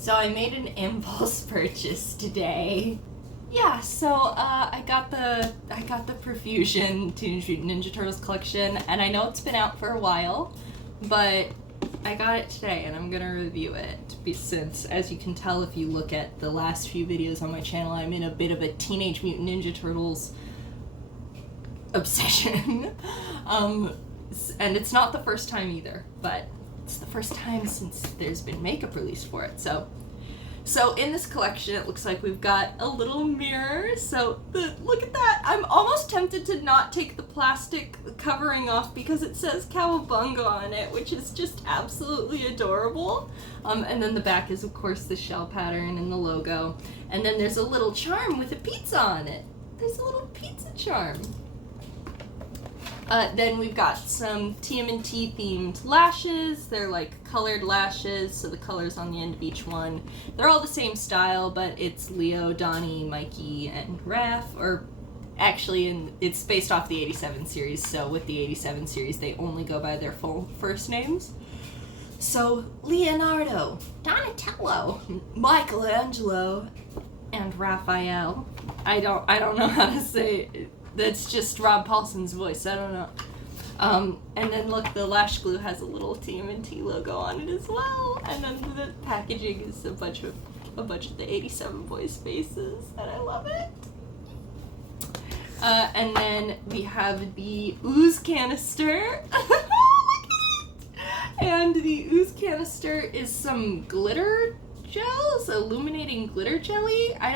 So I made an impulse purchase today. Yeah, so I got the Profusion Teenage Mutant Ninja Turtles collection, and I know it's been out for a while, but I got it today and I'm gonna review it since, as you can tell if you look at the last few videos on my channel, I'm in a bit of a Teenage Mutant Ninja Turtles obsession. And it's not the first time either, but it's the first time since there's been makeup released for it. So in this collection, it looks like we've got a little mirror. So look at that. I'm almost tempted to not take the plastic covering off because it says Cowabunga on it, which is just absolutely adorable. And then the back is, of course, the shell pattern and the logo. And then there's a little charm with a pizza on it. There's a little pizza charm. Then we've got some TMNT themed lashes. They're like colored lashes, so the colors on the end of each one. They're all the same style, but it's Leo, Donnie, Mikey, and Raph. Or actually, it's based off the 87 series, so with the 87 series, they only go by their full first names. So Leonardo, Donatello, Michelangelo, and Raphael. I don't know how to say it. That's just Rob Paulson's voice, I don't know. And then look, the lash glue has a little TMNT logo on it as well. And then the packaging is a bunch of the 87 boys' faces, and I love it. And then we have the ooze canister. Look at it! And the ooze canister is some glitter gels, illuminating glitter jelly. I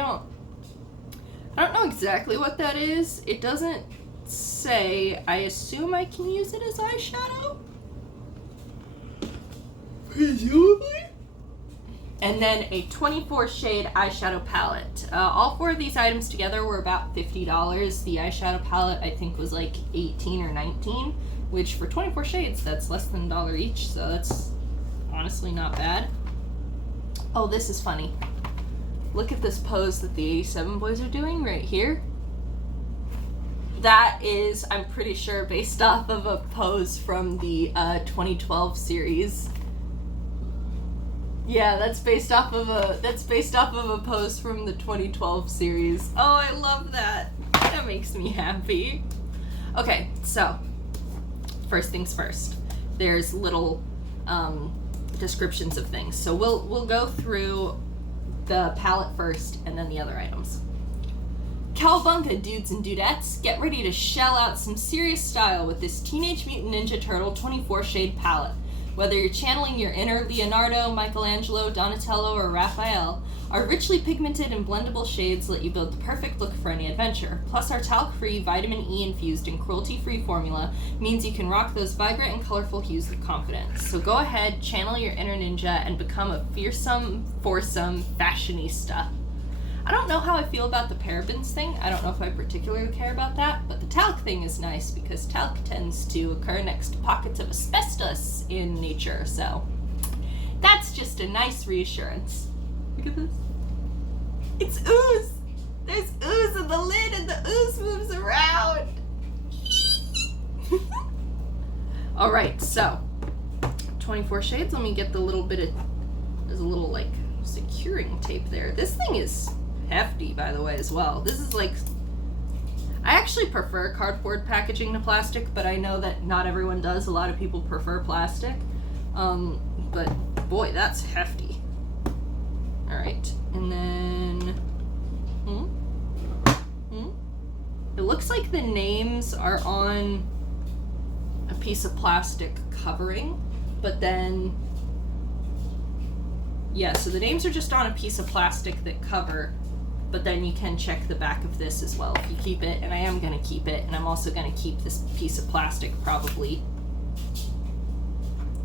don't know exactly what that is. It doesn't say. I assume I can use it as eyeshadow? Presumably? And then a 24 shade eyeshadow palette. All four of these items together were about $50. The eyeshadow palette I think was like $18 or $19, which for 24 shades that's less than $1 each, so that's honestly not bad. Oh, this is funny. Look at this pose that the 87 boys are doing right here. That is, I'm pretty sure, based off of a pose from the 2012 series. Yeah, that's based off of a pose from the 2012 series. Oh, I love that. That makes me happy. Okay, so first things first. There's little descriptions of things. So we'll go through the palette first, and then the other items. Cowabunga, dudes and dudettes, get ready to shell out some serious style with this Teenage Mutant Ninja Turtle 24 shade palette. Whether you're channeling your inner Leonardo, Michelangelo, Donatello, or Raphael, our richly pigmented and blendable shades let you build the perfect look for any adventure. Plus, our talc-free, vitamin E infused and cruelty-free formula means you can rock those vibrant and colorful hues with confidence. So go ahead, channel your inner ninja, and become a fearsome, foursome fashionista. I don't know how I feel about the parabens thing. I don't know if I particularly care about that, but the talc thing is nice because talc tends to occur next to pockets of asbestos in nature, so that's just a nice reassurance. Look at this. It's ooze! There's ooze in the lid and the ooze moves around! Alright, so 24 shades. Let me get the little bit of, there's a little like securing tape there. This thing is hefty, by the way, as well. This is like, I actually prefer cardboard packaging to plastic, but I know that not everyone does. A lot of people prefer plastic. But boy, that's hefty. Alright, and then it looks like the names are on a piece of plastic covering, but then yeah, so the names are just on a piece of plastic that cover, but then you can check the back of this as well if you keep it, and I am going to keep it, and I'm also going to keep this piece of plastic probably.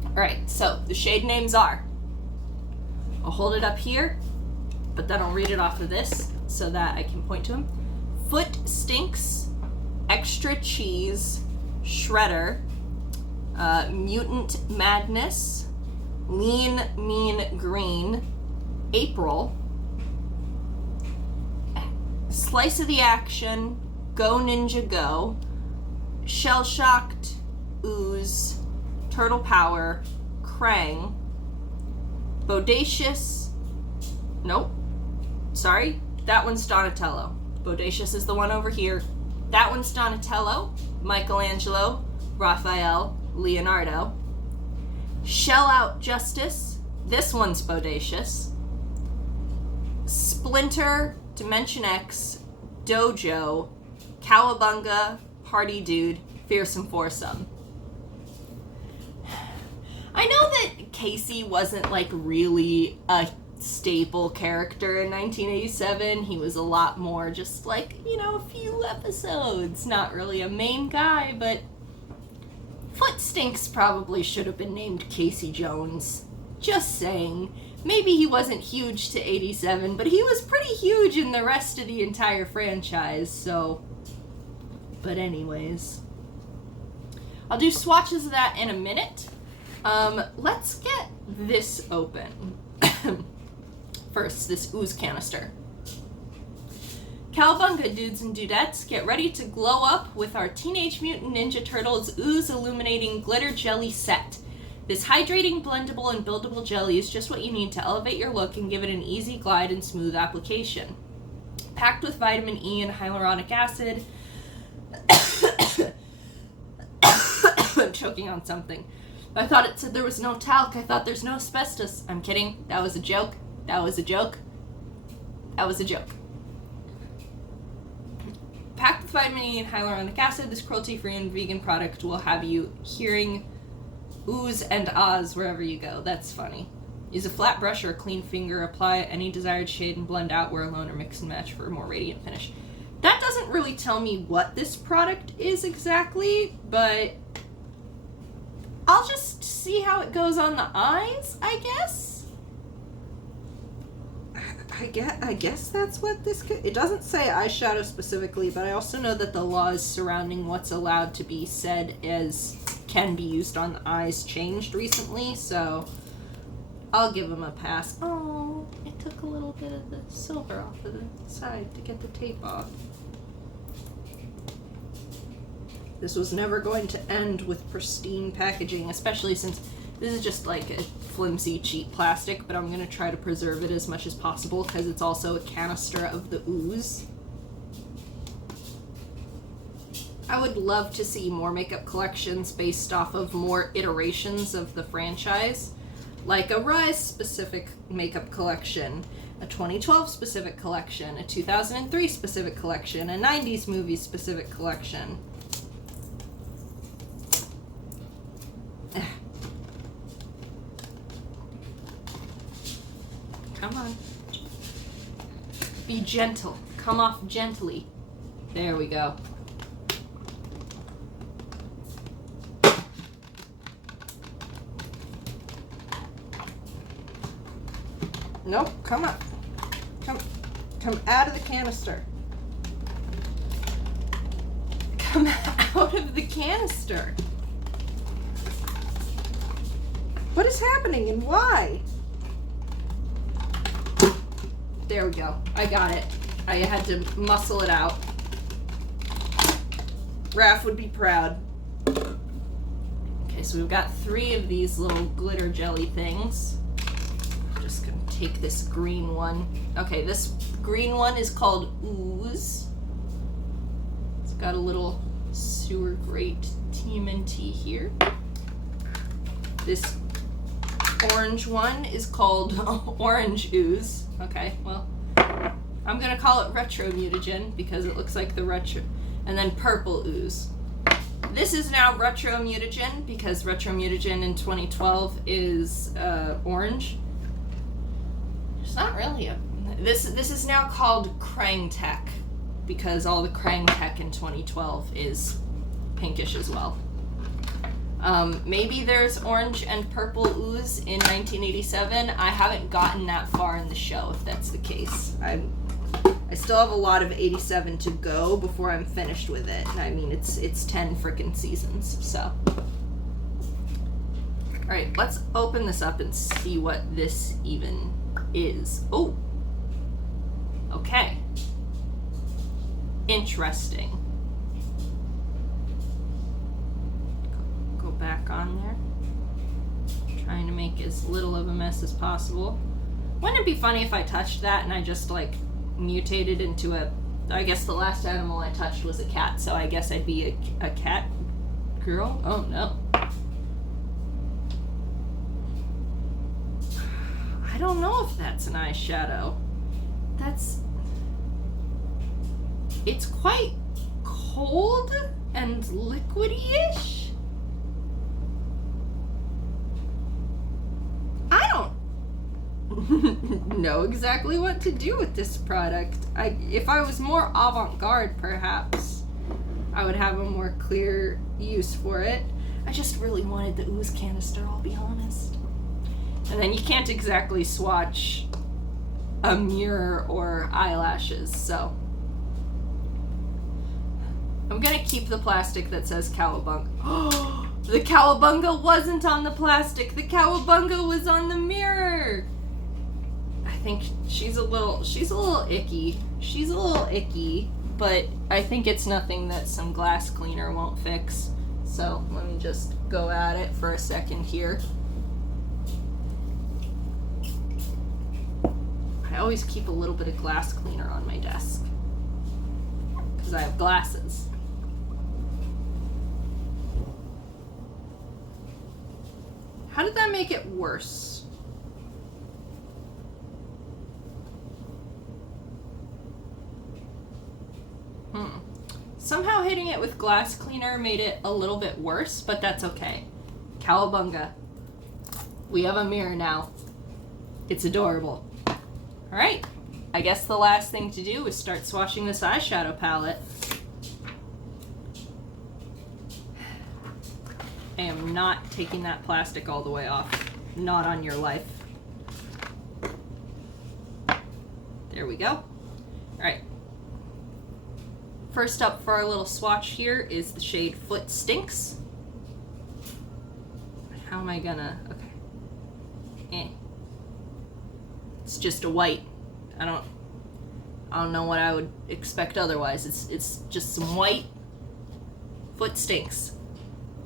Alright, so the shade names are, I'll hold it up here, but then I'll read it off of this so that I can point to them. Foot Stinks, Extra Cheese, Shredder, Mutant Madness, Lean Mean Green, April, Slice of the Action, Go Ninja Go, Shell Shocked, Ooze, Turtle Power, Krang, Bodacious, Nope. Sorry, that one's Donatello. Bodacious is the one over here. That one's Donatello, Michelangelo, Raphael, Leonardo. Shell Out Justice. This one's Bodacious. Splinter, Dimension X, Dojo, Cowabunga, Party Dude, Fearsome Foursome. I know that Casey wasn't like really a staple character in 1987. He was a lot more just like, you know, a few episodes. Not really a main guy, but Foot Stinks probably should have been named Casey Jones. Just saying. Maybe he wasn't huge to 87, but he was pretty huge in the rest of the entire franchise, so... But anyways. I'll do swatches of that in a minute. Let's get this open. First, this ooze canister. Cowabunga dudes and dudettes, get ready to glow up with our Teenage Mutant Ninja Turtles Ooze Illuminating Glitter Jelly Set. This hydrating, blendable, and buildable jelly is just what you need to elevate your look and give it an easy glide and smooth application. Packed with vitamin E and hyaluronic acid. I'm choking on something. I thought it said there was no talc. I thought there's no asbestos. I'm kidding. That was a joke. That was a joke. That was a joke. Packed with vitamin E and hyaluronic acid, this cruelty-free and vegan product will have you hearing oohs and ahs wherever you go. That's funny. Use a flat brush or a clean finger. Apply any desired shade and blend out, wear alone, or mix and match for a more radiant finish. That doesn't really tell me what this product is exactly, but I'll just see how it goes on the eyes, I guess. I guess that's what this could... It doesn't say eyeshadow specifically, but I also know that the laws surrounding what's allowed to be said as can be used on the eyes changed recently, so I'll give them a pass. Oh, it took a little bit of the silver off of the side to get the tape off. This was never going to end with pristine packaging, especially since this is just like a flimsy, cheap plastic, but I'm going to try to preserve it as much as possible because it's also a canister of the ooze. I would love to see more makeup collections based off of more iterations of the franchise, like a Rise specific makeup collection, a 2012 specific collection, a 2003 specific collection, a 90s movie specific collection. Come on. Be gentle. Come off gently. There we go. Nope, come up. Come out of the canister. Come out of the canister. What is happening and why? There we go. I got it. I had to muscle it out. Raph would be proud. Okay, so we've got 3 of these little glitter jelly things. I'm just gonna take this green one. Okay, this green one is called Ooze. It's got a little sewer grate TMNT here. This orange one is called Orange Ooze. Okay, well, I'm gonna call it Retro Mutagen because it looks like the retro. And then Purple Ooze. This is now Retro Mutagen because Retro Mutagen in 2012 is orange. It's not really a... This is now called Krang Tech because all the Krang Tech in 2012 is pinkish as well. Maybe there's orange and purple ooze in 1987. I haven't gotten that far in the show, if that's the case. I still have a lot of 87 to go before I'm finished with it. I mean, it's 10 frickin' seasons, so. Alright, let's open this up and see what this even is. Oh! Okay. Interesting. Back on there. Trying to make as little of a mess as possible. Wouldn't it be funny if I touched that and I just like mutated into a, I guess the last animal I touched was a cat, so I guess I'd be a cat girl? Oh no. I don't know if that's an eyeshadow. It's quite cold and liquidy-ish. I don't know exactly what to do with this product. If I was more avant-garde, perhaps I would have a more clear use for it. I just really wanted the ooze canister, I'll be honest. And then you can't exactly swatch a mirror or eyelashes, so I'm gonna keep the plastic that says Cowabunga. Oh, the Cowabunga wasn't on the plastic. The Cowabunga was on the mirror. I think she's a little icky. She's a little icky, but I think it's nothing that some glass cleaner won't fix. So let me just go at it for a second here. I always keep a little bit of glass cleaner on my desk because I have glasses. How did that make it worse? Somehow hitting it with glass cleaner made it a little bit worse, but that's okay. Cowabunga. We have a mirror now. It's adorable. Alright, I guess the last thing to do is start swatching this eyeshadow palette. I am not taking that plastic all the way off. Not on your life. There we go. Alright. First up for our little swatch here is the shade Foot Stinks. How am I gonna... Okay. It's just a white. I don't know what I would expect otherwise. It's just some white. Foot Stinks.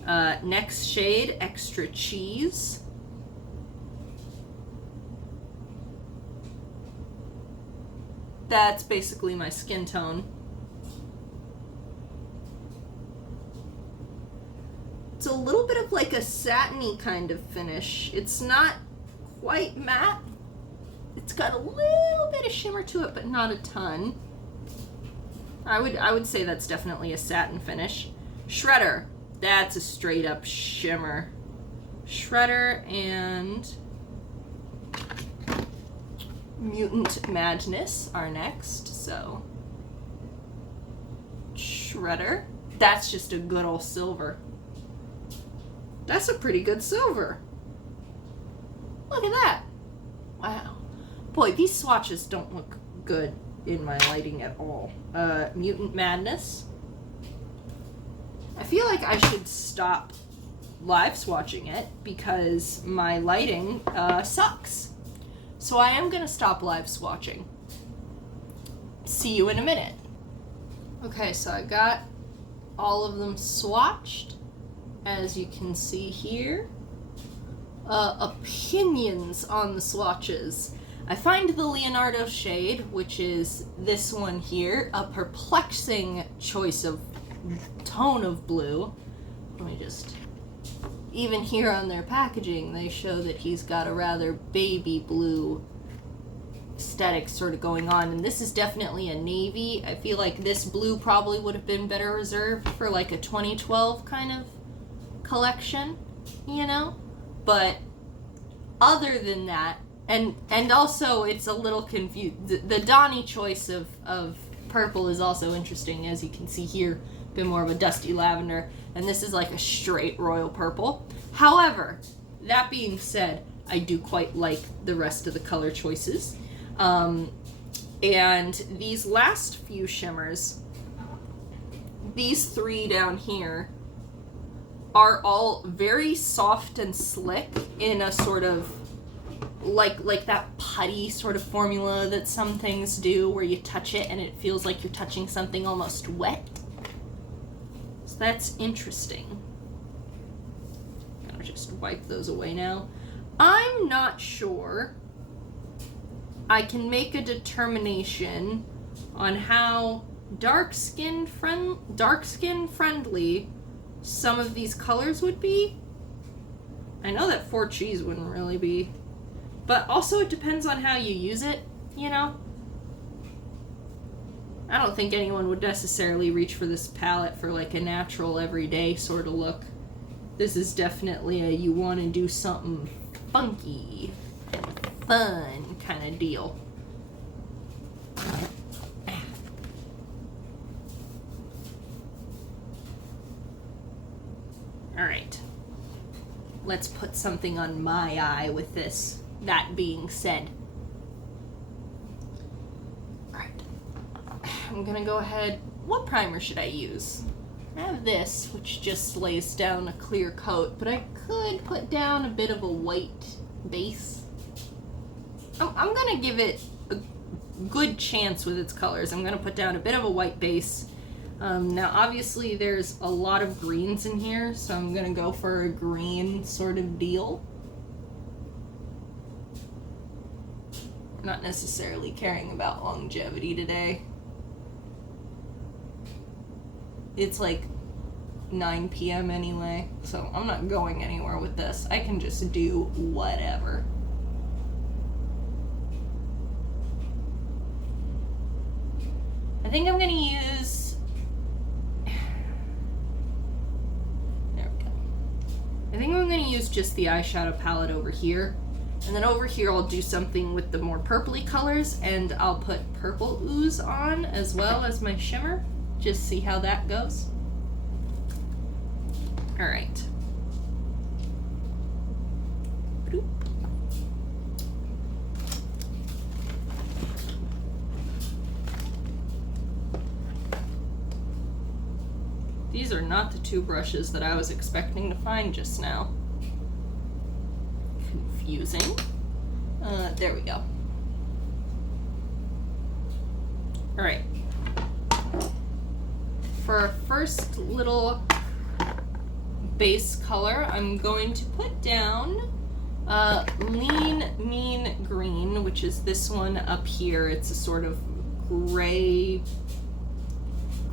Next shade, Extra Cheese. That's basically my skin tone. It's a little bit of like a satiny kind of finish. It's not quite matte. It's got a little bit of shimmer to it, but not a ton. I would say that's definitely a satin finish. Shredder. That's a straight up shimmer. Shredder and Mutant Madness are next. So Shredder. That's just a good old silver. That's a pretty good silver. Look at that. Wow. Boy, these swatches don't look good in my lighting at all. Mutant Madness. I feel like I should stop live swatching it because my lighting sucks. So I am gonna stop live swatching. See you in a minute. Okay, so I got all of them swatched. As you can see here. Opinions on the swatches. I find the Leonardo shade, which is this one here, a perplexing choice of tone of blue. Let me just... Even here on their packaging, they show that he's got a rather baby blue aesthetic sort of going on, and this is definitely a navy. I feel like this blue probably would have been better reserved for like a 2012 kind of collection, you know? But other than that, and also it's a little confused. The Donnie choice of purple is also interesting, as you can see here, a bit more of a dusty lavender, and this is like a straight royal purple. However, that being said, I do quite like the rest of the color choices. And these last few shimmers, these three down here, are all very soft and slick in a sort of like that putty sort of formula that some things do, where you touch it and it feels like you're touching something almost wet. So that's interesting. I'm gonna just wipe those away now. I'm not sure I can make a determination on how dark skin friendly some of these colors would be. I know that 4 cheese wouldn't really be, but also it depends on how you use it, you know? I don't think anyone would necessarily reach for this palette for like a natural everyday sort of look. This is definitely a you want to do something funky and fun kind of deal. Alright. Let's put something on my eye with this. That being said. Alright. I'm gonna go ahead. What primer should I use? I have this, which just lays down a clear coat, but I could put down a bit of a white base. I'm gonna give it a good chance with its colors. I'm gonna put down a bit of a white base. Now obviously there's a lot of greens in here, so I'm gonna go for a green sort of deal. Not necessarily caring about longevity today. It's like 9 p.m. anyway, so I'm not going anywhere with this. I can just do whatever. I think I'm gonna use... There we go. I think I'm gonna use just the eyeshadow palette over here. And then over here I'll do something with the more purpley colors, and I'll put purple ooze on as well as my shimmer. Just see how that goes. All right. Bloop. These are not the 2 brushes that I was expecting to find just now. Confusing. There we go. All right. For our first little base color, I'm going to put down Lean Mean Green, which is this one up here. It's a sort of gray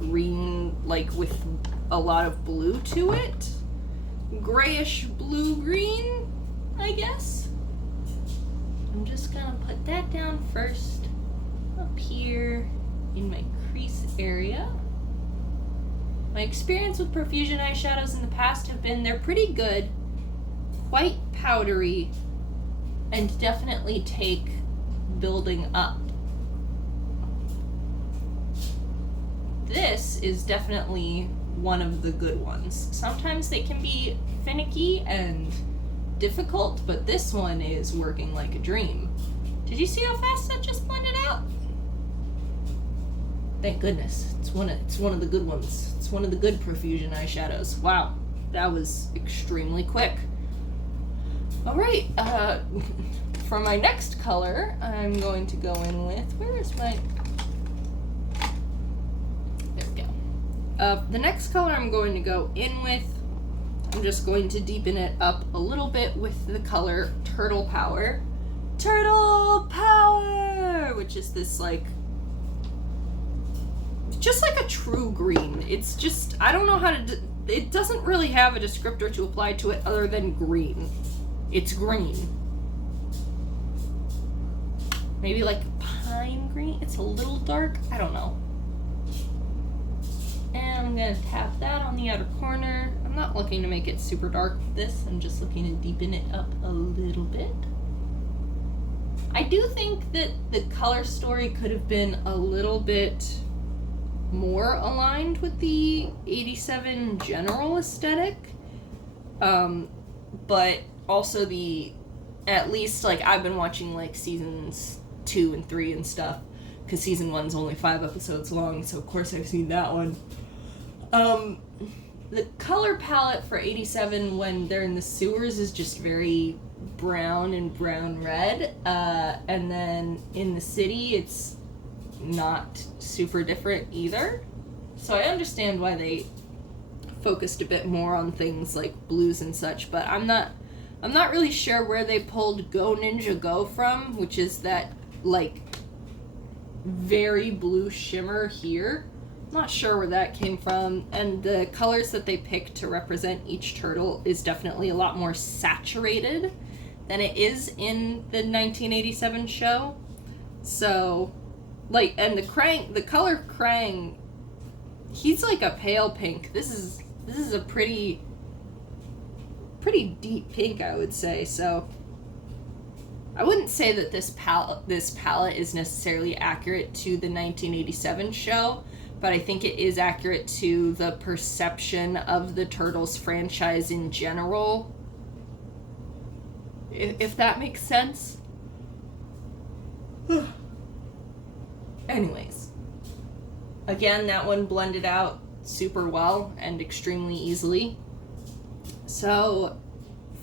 green, like with a lot of blue to it. Grayish blue-green, I guess. I'm just gonna put that down first up here in my crease area. My experience with Profusion eyeshadows in the past have been they're pretty good, quite powdery, and definitely take building up. This is definitely one of the good ones. Sometimes they can be finicky and difficult, but this one is working like a dream. Did you see how fast that just blended out? Thank goodness. It's one of the good ones. It's one of the good Profusion eyeshadows. Wow, that was extremely quick. All right, for my next color, I'm going to go in with, where is my, there we go. The next color I'm going to go in with, I'm just going to deepen it up a little bit with the color Turtle Power. Turtle Power! Which is this like, just like a true green. It's just, I don't know how to, it doesn't really have a descriptor to apply to it other than green. It's green. Maybe like pine green? It's a little dark? I don't know. And I'm gonna tap that on the outer corner. I'm not looking to make it super dark with this. I'm just looking to deepen it up a little bit. I do think that the color story could have been a little bit more aligned with the 87 general aesthetic, but also at least like I've been watching like seasons 2 and 3 and stuff, because season 1's only 5 episodes long, so of course I've seen that one. The color palette for 87 when they're in the sewers is just very brown and brown red, and then in the city it's not super different either. So I understand why they focused a bit more on things like blues and such, but I'm not really sure where they pulled Go Ninja Go from, which is that like very blue shimmer here. Not sure where that came from, and the colors that they picked to represent each turtle is definitely a lot more saturated than it is in the 1987 show. So, like, and the color Krang, he's like a pale pink. This is a pretty deep pink, I would say. So I wouldn't say that this palette is necessarily accurate to the 1987 show, but I think it is accurate to the perception of the Turtles franchise in general, if that makes sense. Anyways, again, that one blended out super well and extremely easily. So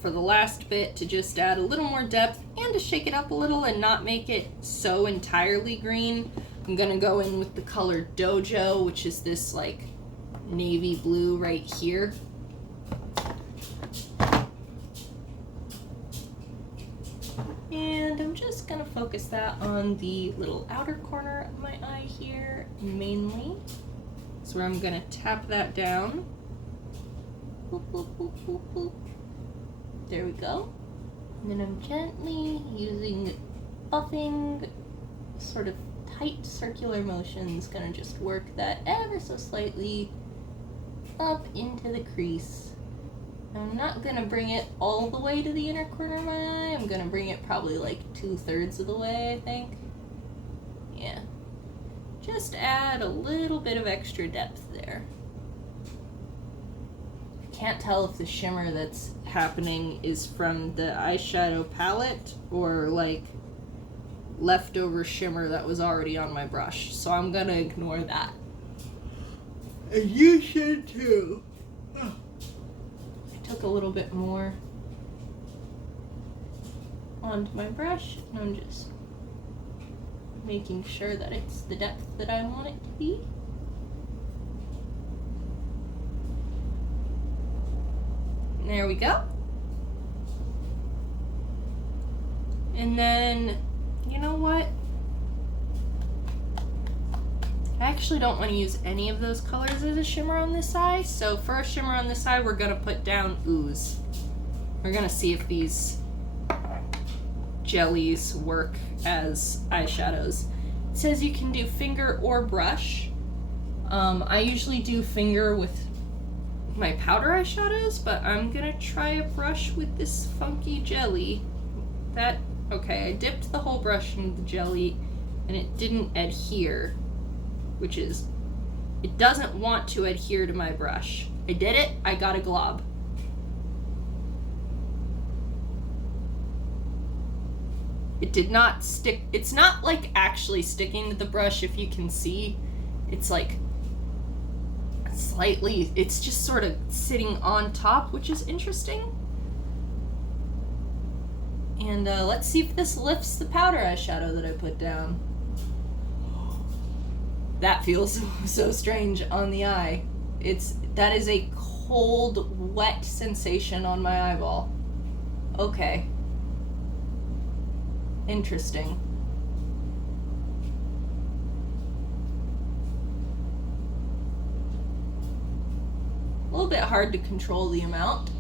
for the last bit, to just add a little more depth and to shake it up a little and not make it so entirely green, I'm gonna go in with the color Dojo, which is this like navy blue right here. And I'm just gonna focus that on the little outer corner of my eye here mainly. That's where I'm gonna tap that down. Boop, boop, boop, boop, boop. There we go. And then I'm gently using buffing, sort of tight circular motions, gonna just work that ever so slightly up into the crease. I'm not gonna bring it all the way to the inner corner of my eye. I'm gonna bring it probably like 2/3 of the way, I think. Yeah. Just add a little bit of extra depth there. I can't tell if the shimmer that's happening is from the eyeshadow palette or like leftover shimmer that was already on my brush, so I'm gonna ignore that. And you should too. I took a little bit more onto my brush, and I'm just making sure that it's the depth that I want it to be. There we go. And then, you know what? I actually don't want to use any of those colors as a shimmer on this eye. So for a shimmer on this eye, we're going to put down Ooze. We're going to see if these jellies work as eyeshadows. It says you can do finger or brush. I usually do finger with my powder eyeshadows, but I'm going to try a brush with this funky jelly. Okay, I dipped the whole brush into the jelly and it didn't adhere, which is, it doesn't want to adhere to my brush. I did it, I got a glob. It did not stick, it's not like actually sticking to the brush, if you can see. It's like slightly, it's just sort of sitting on top, which is interesting. And let's see if this lifts the powder eyeshadow that I put down. That feels so strange on the eye. That is a cold, wet sensation on my eyeball. Okay. Interesting. A little bit hard to control the amount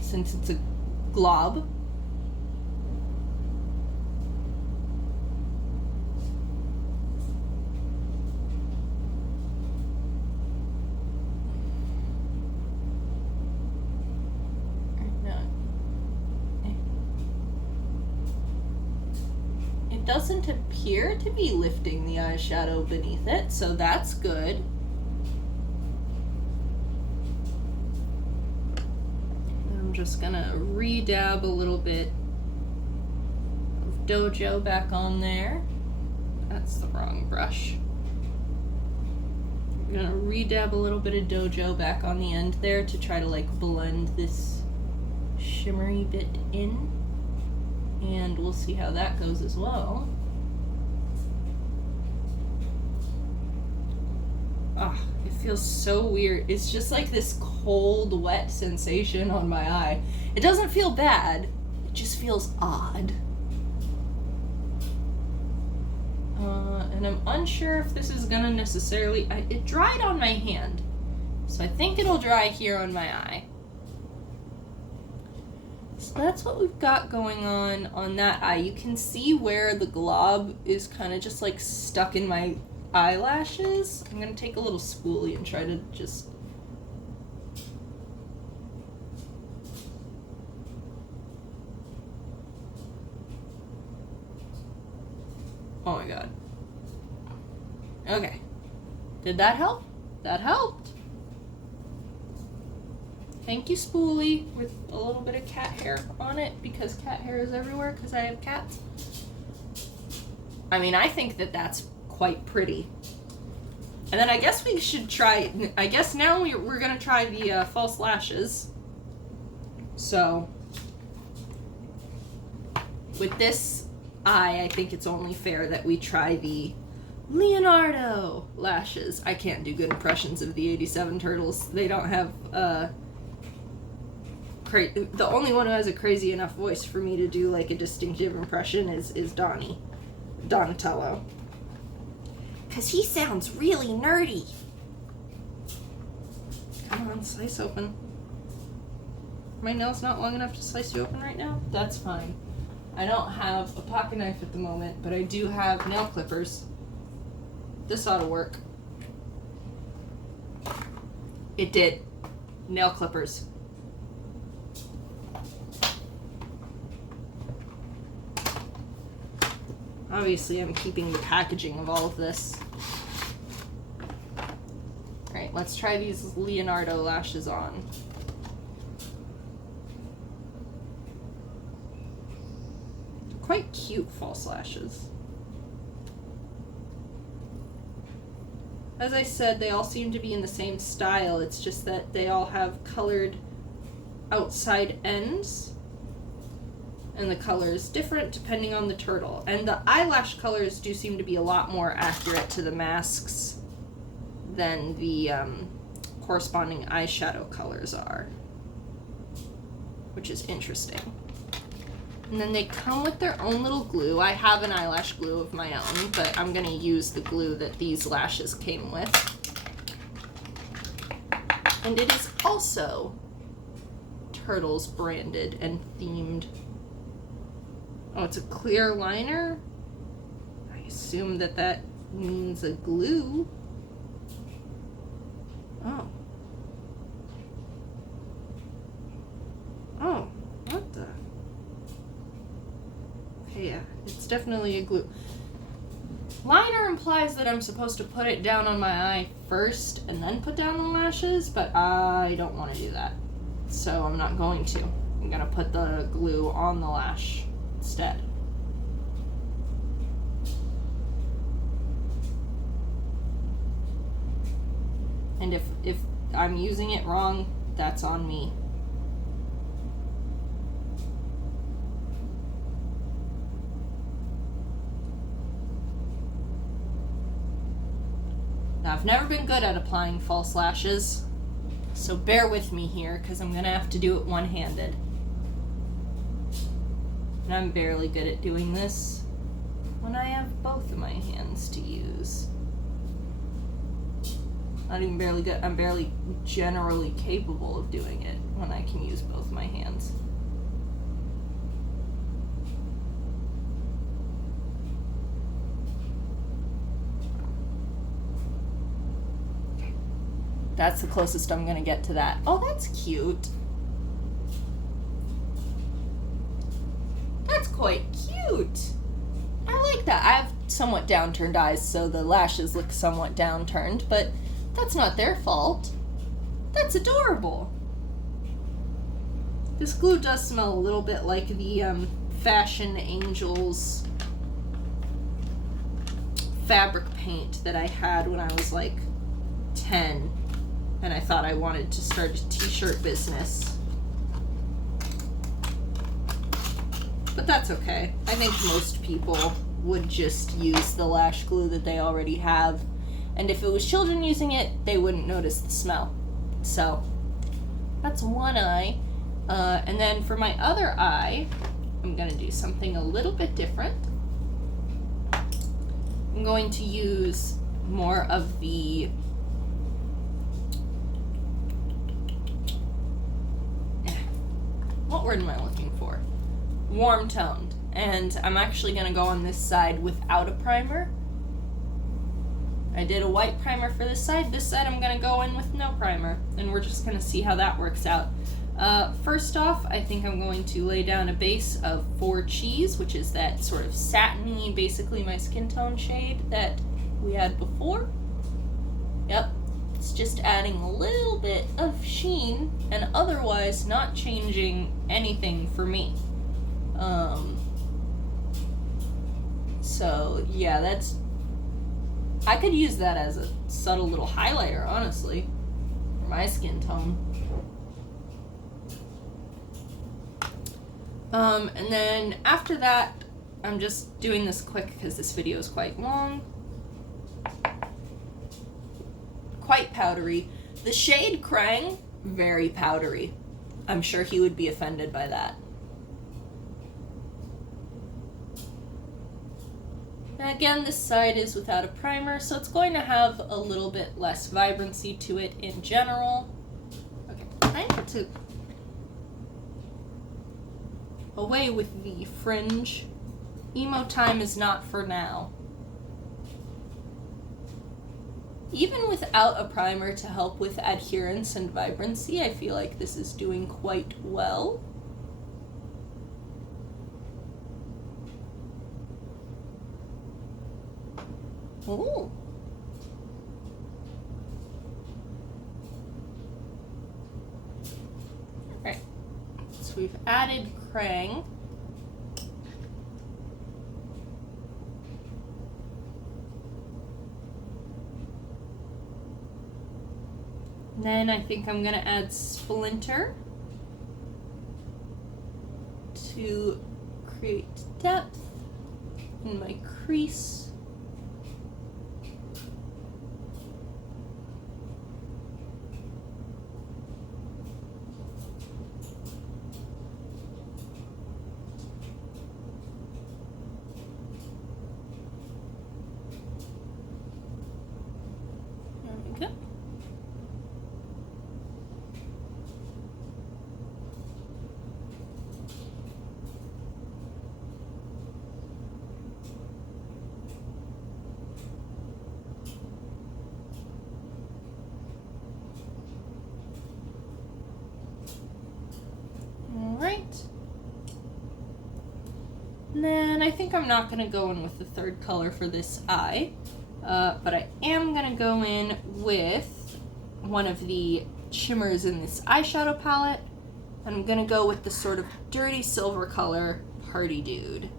since it's a glob. Doesn't appear to be lifting the eyeshadow beneath it, so that's good. I'm just gonna re-dab a little bit of Dojo back on there. That's the wrong brush. I'm gonna re-dab a little bit of Dojo back on the end there to try to like blend this shimmery bit in. And we'll see how that goes as well. Ah, it feels so weird. It's just like this cold, wet sensation on my eye. It doesn't feel bad, it just feels odd. And I'm unsure if this is gonna necessarily, it dried on my hand. So I think it'll dry here on my eye. So that's what we've got going on that eye. You can see where the glob is kind of just like stuck in my eyelashes. I'm gonna take a little spoolie and try to just... Oh my god. Okay. Did that help? That helped. Thank you, spoolie, with a little bit of cat hair on it, because cat hair is everywhere because I have cats. I mean, I think that that's quite pretty. And then I guess we should try, I guess now we're going to try the false lashes. So, with this eye, I think it's only fair that we try the Leonardo lashes. I can't do good impressions of the 87 Turtles. They don't have, the only one who has a crazy enough voice for me to do like a distinctive impression is Donatello. 'Cause he sounds really nerdy. Come on, slice open. My nail's not long enough to slice you open right now? That's fine. I don't have a pocket knife at the moment, but I do have nail clippers. This ought to work. It did. Nail clippers. Obviously, I'm keeping the packaging of all of this. Alright, let's try these Leonardo lashes on. Quite cute false lashes. As I said, they all seem to be in the same style. It's just that they all have colored outside ends. And the color is different depending on the turtle. And the eyelash colors do seem to be a lot more accurate to the masks than the corresponding eyeshadow colors are. Which is interesting. And then they come with their own little glue. I have an eyelash glue of my own, but I'm going to use the glue that these lashes came with. And it is also Turtles branded and themed. Oh, it's a clear liner? I assume that that means a glue. Oh. Oh, what the? Okay, yeah, it's definitely a glue. Liner implies that I'm supposed to put it down on my eye first and then put down the lashes, but I don't want to do that. So I'm not going to. I'm going to put the glue on the lash instead. And if I'm using it wrong, that's on me. Now, I've never been good at applying false lashes, so bear with me here, because I'm going to have to do it one-handed. And I'm barely good at doing this when I have both of my hands to use. Not even barely good, I'm barely generally capable of doing it when I can use both my hands. That's the closest I'm gonna get to that. Oh, that's cute. That's quite cute. I like that. I have somewhat downturned eyes, so the lashes look somewhat downturned, but that's not their fault. That's adorable. This glue does smell a little bit like the Fashion Angels fabric paint that I had when I was like 10, and I thought I wanted to start a t-shirt business. But that's okay. I think most people would just use the lash glue that they already have. And if it was children using it, they wouldn't notice the smell. So, that's one eye. And then for my other eye, I'm going to do something a little bit different. I'm I'm going to use more of the what word am I looking for? Warm toned. And I'm actually going to go on this side without a primer. I did a white primer for this side. This side I'm going to go in with no primer. And we're just going to see how that works out. First off, I think I'm going to lay down a base of 4 Cheese, which is that sort of satiny, basically my skin tone shade that we had before. Yep. It's just adding a little bit of sheen and otherwise not changing anything for me. So yeah, I could use that as a subtle little highlighter, honestly, for my skin tone. And then after that, I'm just doing this quick because this video is quite long. Quite powdery. The shade Krang, very powdery. I'm sure he would be offended by that. And again, this side is without a primer, so it's going to have a little bit less vibrancy to it in general. Okay, I need to... Away with the fringe. Emo time is not for now. Even without a primer to help with adherence and vibrancy, I feel like this is doing quite well. Ooh. Alright, so we've added Krang. Then I think I'm going to add Splinter to create depth in my crease. There we go. And then I think I'm not going to go in with the third color for this eye, but I am going to go in with one of the shimmers in this eyeshadow palette. And I'm going to go with the sort of dirty silver color Party Dude.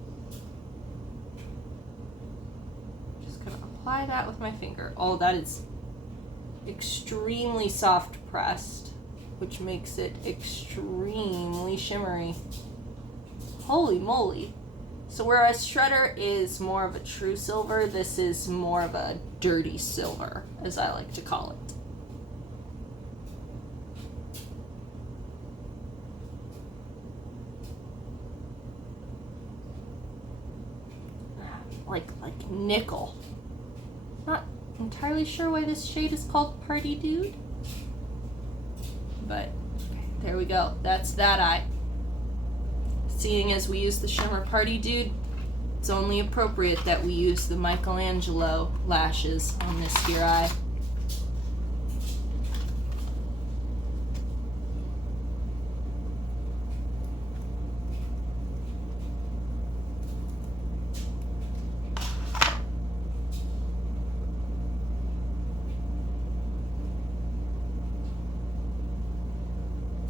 Just going to apply that with my finger. Oh, that is extremely soft pressed, which makes it extremely shimmery. Holy moly. So whereas Shredder is more of a true silver, this is more of a dirty silver, as I like to call it. Like nickel. Not entirely sure why this shade is called Party Dude, but there we go. That's that eye. Seeing as we use the shimmer Party Dude, it's only appropriate that we use the Michelangelo lashes on this here eye.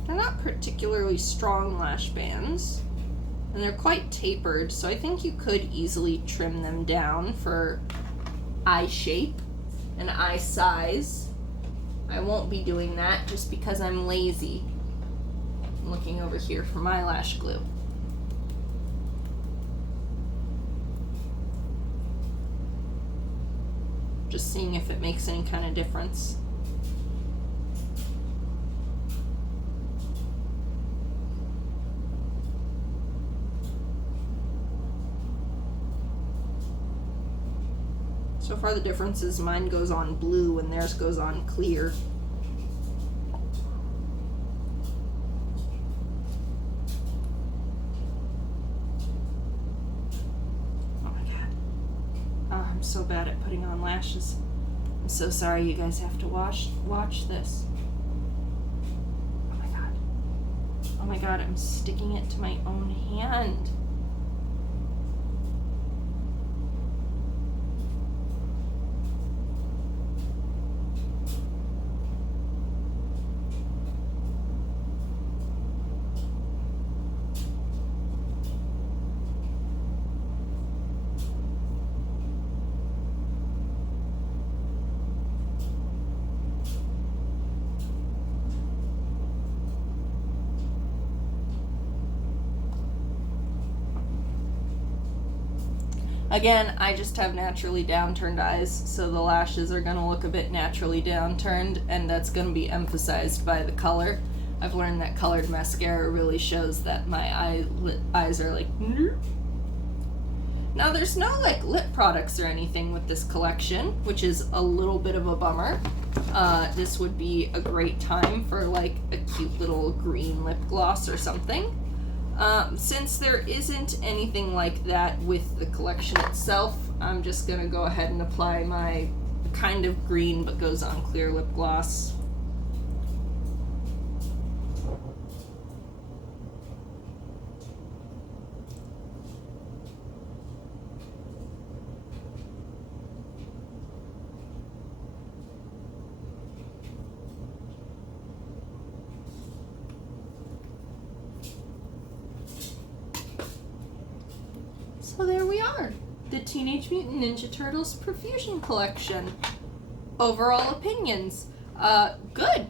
They're not particularly strong lash bands. And they're quite tapered, so I think you could easily trim them down for eye shape and eye size. I won't be doing that just because I'm lazy. I'm looking over here for my lash glue. Just seeing if it makes any kind of difference. So far the difference is mine goes on blue and theirs goes on clear. Oh my god. Oh, I'm so bad at putting on lashes. I'm so sorry you guys have to watch this. Oh my god. Oh my god, I'm sticking it to my own hand. Again, I just have naturally downturned eyes, so the lashes are going to look a bit naturally downturned, and that's going to be emphasized by the color. I've learned that colored mascara really shows that my eyes are like... Now, there's no like lip products or anything with this collection, which is a little bit of a bummer. This would be a great time for like a cute little green lip gloss or something. Since there isn't anything like that with the collection itself, I'm just gonna go ahead and apply my kind of green but goes on clear lip gloss. So there we are, the Teenage Mutant Ninja Turtles Profusion collection. Overall opinions, good.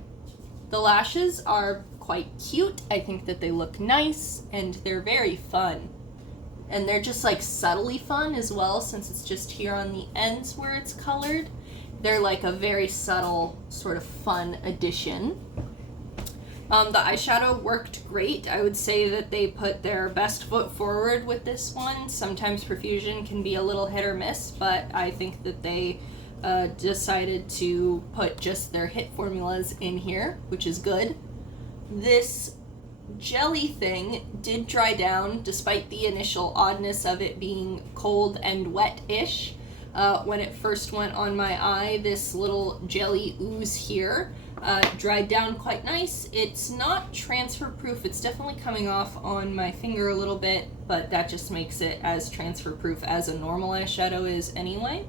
The lashes are quite cute. I think that they look nice and they're very fun. And they're just like subtly fun as well, since it's just here on the ends where it's colored. They're like a very subtle sort of fun addition. The eyeshadow worked great. I would say that they put their best foot forward with this one. Sometimes Profusion can be a little hit or miss, but I think that they decided to put just their hit formulas in here, which is good. This jelly thing did dry down, despite the initial oddness of it being cold and wet-ish. When it first went on my eye, this little jelly ooze here dried down quite nice. It's not transfer proof. It's definitely coming off on my finger a little bit, but that just makes it as transfer proof as a normal eyeshadow is anyway.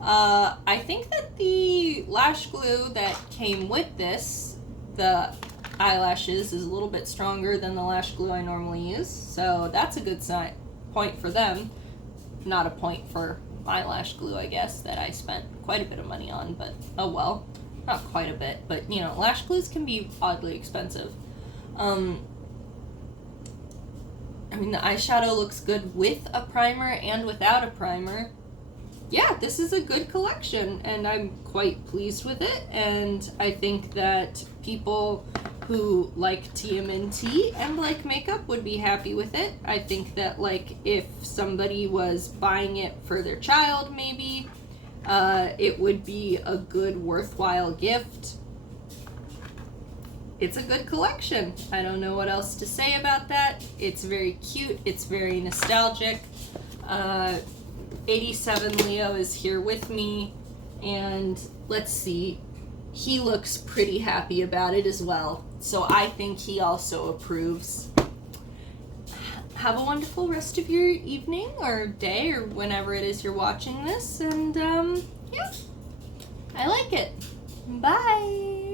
I think that the lash glue that came with this, the eyelashes, is a little bit stronger than the lash glue I normally use, so that's a good point for them. Not a point for my lash glue, I guess, that I spent quite a bit of money on, but oh well. Not quite a bit, but you know, lash glues can be oddly expensive. I mean, the eyeshadow looks good with a primer and without a primer. Yeah, this is a good collection, and I'm quite pleased with it, and I think that people who like TMNT and like makeup would be happy with it. I think that, like, if somebody was buying it for their child, maybe, it would be a good, worthwhile gift. It's a good collection. I don't know what else to say about that. It's very cute. It's very nostalgic. 87 Leo is here with me, and let's see. He looks pretty happy about it as well. So I think he also approves. Have a wonderful rest of your evening or day or whenever it is you're watching this. And, yeah, I like it. Bye.